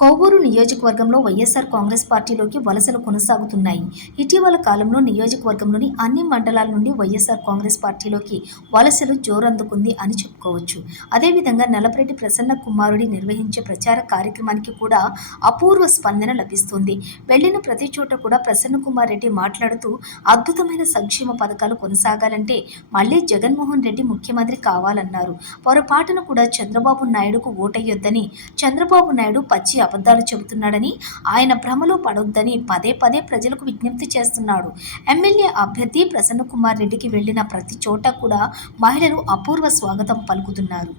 కొవ్వూరు నియోజకవర్గంలో వైఎస్ఆర్ కాంగ్రెస్ పార్టీలోకి వలసలు కొనసాగుతున్నాయి. ఇటీవల కాలంలో నియోజకవర్గంలోని అన్ని మండలాల నుండి వైఎస్ఆర్ కాంగ్రెస్ పార్టీలోకి వలసలు జోరందుకుంది అని చెప్పుకోవచ్చు. అదేవిధంగా నల్లపరెడ్డి ప్రసన్న కుమారుడి నిర్వహించే ప్రచార కార్యక్రమానికి కూడా అపూర్వ స్పందన లభిస్తుంది. వెళ్లిన ప్రతి చోట కూడా ప్రసన్న కుమార్ రెడ్డి మాట్లాడుతూ అద్భుతమైన సంక్షేమ పథకాలు కొనసాగాలంటే మళ్లీ జగన్మోహన్ రెడ్డి ముఖ్యమంత్రి కావాలన్నారు. పొరపాటున కూడా చంద్రబాబు నాయుడుకు ఓటెయ్యొద్దని, చంద్రబాబు నాయుడు పచ్చి అబద్ధాలు చెబుతున్నాడని, ఆయన భ్రమలో పడొద్దని పదే పదే ప్రజలకు విజ్ఞప్తి చేస్తున్నాడు. ఎమ్మెల్యే అభ్యర్థి ప్రసన్న కుమార్ రెడ్డికి వెళ్లిన ప్రతి చోట కూడా మహిళలు అపూర్వ స్వాగతం పలుకుతున్నారు.